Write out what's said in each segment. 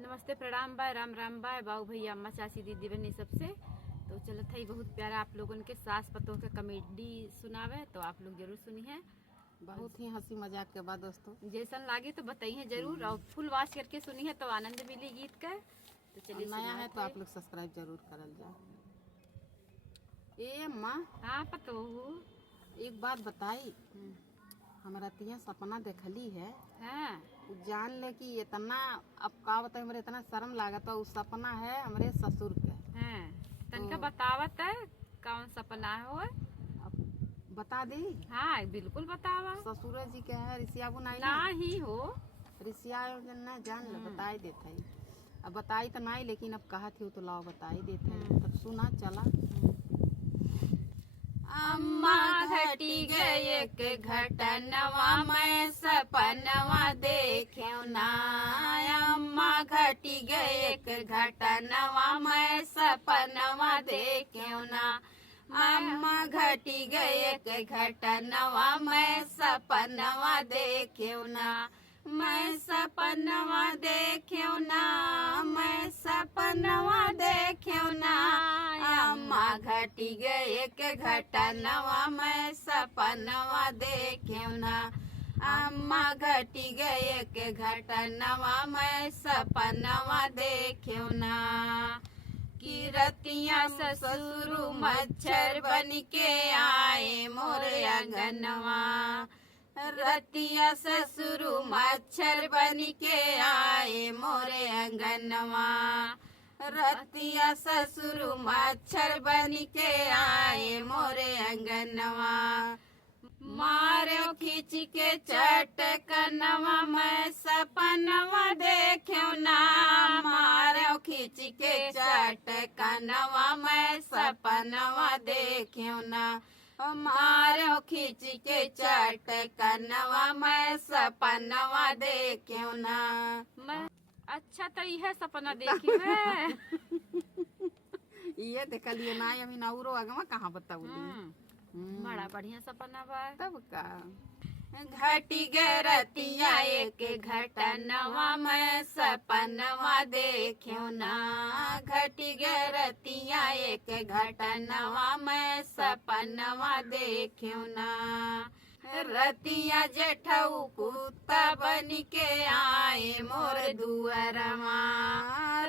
नमस्ते, प्रणाम by, Ram Ram by, बाऊ भैया, अम्मा, चाची, दीदी, बहनी सबसे। तो चलत है बहुत प्यारा आप लोगन के सास पतों के कॉमेडी सुनावे, तो आप लोग जरूर सुनी है। बहुत ही हंसी मजाक के बाद दोस्तों जैसन लागे तो बताइए जरूर, और फुल वॉच करके सुनी है तो आनंद मिली गीत का। तो चलिए नया है तो आप सुनाते। लोग सब्सक्राइब जरूर करल जाओ। ए अम्मा, हाँ पतो। एक बात बताई, हमारा तिया सपना देखली है। हाँ उ जान ले कि इतना, अब का बताए, हमरे इतना शर्म लागत है। उस सपना है हमरे ससुर के। हाँ, तनका तो बतावत है कौन सपना हो। अब बता दी। हाँ बिल्कुल बतावा। ससुर जी के है ऋषिया बुनाई ना ही हो। ऋषिया ना जान ले बताई देते है। अब बताई तो नहीं, लेकिन अब कहा थी तो लाओ बताई देते है। तब सुना चला। अम्मा घटी गए एक घटनवा मैं सपनवा देख्यो ना। अम्मा घटी गए एक घटनवा मैं सपनवा देख्यो ना। अम्मा घटी गए एक घटनवा मैं सपनवा देख्यो ना। मैं सपनवा देख्यो ना, मैं सपनवा देख्यो ना। अम्मा घटी गए एक घटनवा मैं सपनवा देख्यो ना। अम्मा घटी गए एक घटनवा मैं सपनवा देख्यो ना। कि रतिया ससुर मच्छर बन के आए मोर आंगनवा। रतिया ससुर मच्छर बन के आए मोरे अंगनवा। रतिया ससुर मच्छर बन के आए मोरे अंगनवा। मारो खींच के चटकनवा मैं सपनवा देख्यो ना। मारो खींच के चटकनवा मैं सपनवा देख्यो ना। मारो खींच के चटकनवा मैं सपनवा देख्यो ना। मैं अच्छा तो यह सपना देखी है। ये देखलिए ना, अभी नौरो अगवा कहाँ बताऊली। बड़ा बढ़िया सपना बा। तब का घटी गए रतिया एक घटनवा मैं सपनवा देख्यो ना। घटी गए रतिया एक घटनवा मैं सपनवा देख्यो ना। रतिया जेठऊ कुत्ता बन के आए मोर दुअरवा।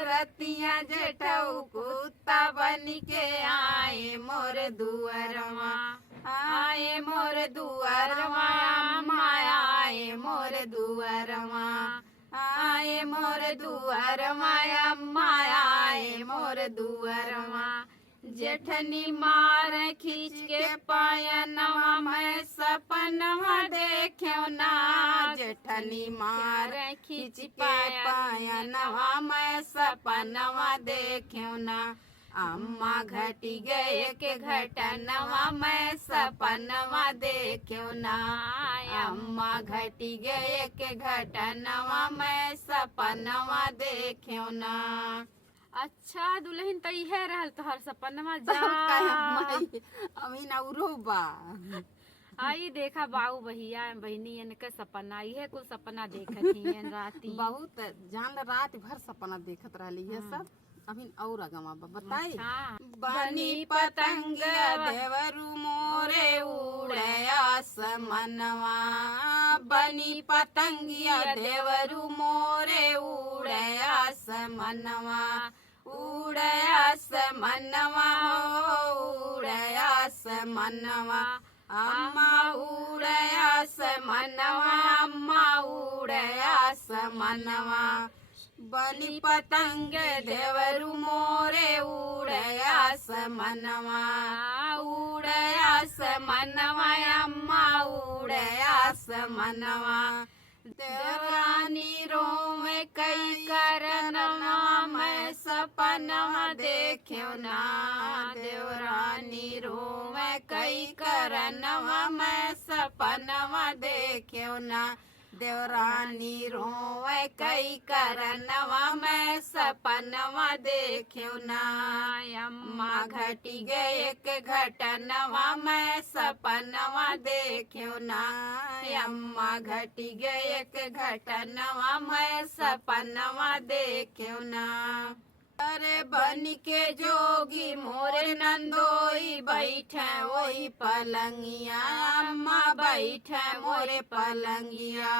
रतिया जेठऊ कुत्ता बन के आए मोर दुअरवा। आए मोर दुअरवा, अम्मा आए मोर दुअरवा। आए मोर दुअरवा, अम्मा आए मोर दुअरवा। जेठनी मार खींच के पायनवा मैं सपनवा देख्यो ना। जेठनी मार खींच के पायनवा मैं सपनवा देख्यो ना। अम्मा घटी गए के घटनवा मैं सपनवा देख्यो ना। अम्मा घटी गए के घटनवा मैं सपनवा देख्यो ना। अच्छा दुल्हन तो इहे रहल तोहर सपनवा जा। अभी नौरो बा। आई देखा बाऊ भैया बहनी इनके सपना इहे कुल सपना देखत ही राती। बहुत जान ल रात भर सपना देखत रहली है सब। अभी और अगवा बताई। बनी पतंग देवरु मोरे उड़े आसमनवा। बनी पतंगिया देवरु मोरे उड़े आसमनवा। उड़े आसमनवा, उड़े आसमनवा। अम्मा उड़े आसमनवा, अम्मा उड़े आसमनवा। बनी पतंग देवरु मोरे उड़े आसमनवा। उड़े आसमनवा, अम्मा उड़े आसमनवा। देवरानी रोवे कई करनवा मैं सपनवा देख्यो ना। देवरानी रोवे कई करनवा मैं सपनवा देख्यो ना। देवरानी रोवे कई करनवा मैं सपनवा देखियो ना अम्मा घटी गए एक घटनवा मैं सपनवा देखियो ना अम्मा घटी गए एक घटनवा मैं सपनवा देखियो ना अरे बन के जोगी मोरे नंदोई बैठे वही पलंगिया अम्मा बैठे मोरे पलंगिया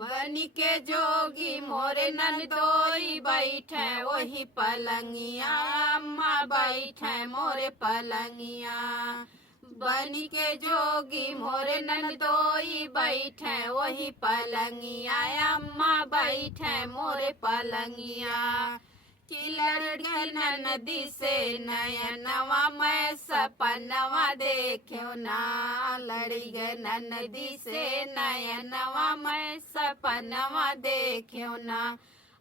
बन के जोगी मोरे नंदोई बैठे वही पलंगिया अम्मा बैठे मोरे पलंगिया बन के जोगी मोरे नंदोई बैठे वही पलंगिया अम्मा बैठे मोरे पलंगिया कि लड़के नदी से नयनवा मैं सपनवा देखियो ना लड़ी गए नदी से नयनवा मैं सपनवा देखियो ना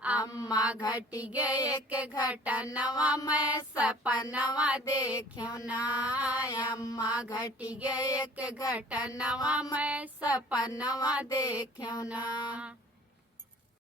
अम्मा घटी गए एक घटनवा मैं सपनवा देखियो ना अम्मा घटी गए एक घटनवा मैं सपनवा देखियो ना।